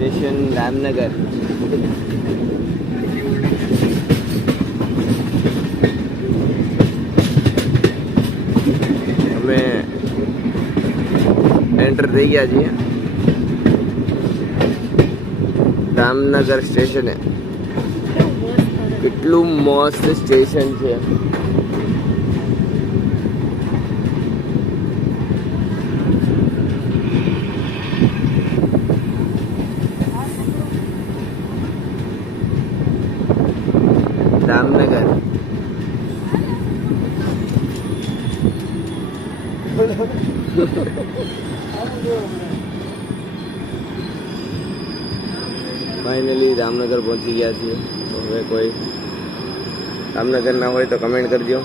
Station Ramnagar. અમે enter થઈ ગયા છીએ રામનગર સ્ટેશને. કેટલું મસ્ત સ્ટેશન છે. રામનગર. ફાઇનલી રામનગર પહોંચી ગયા છીએ. તો હવે કોઈ રામનગર ના હોય તો કમેન્ટ કરજો.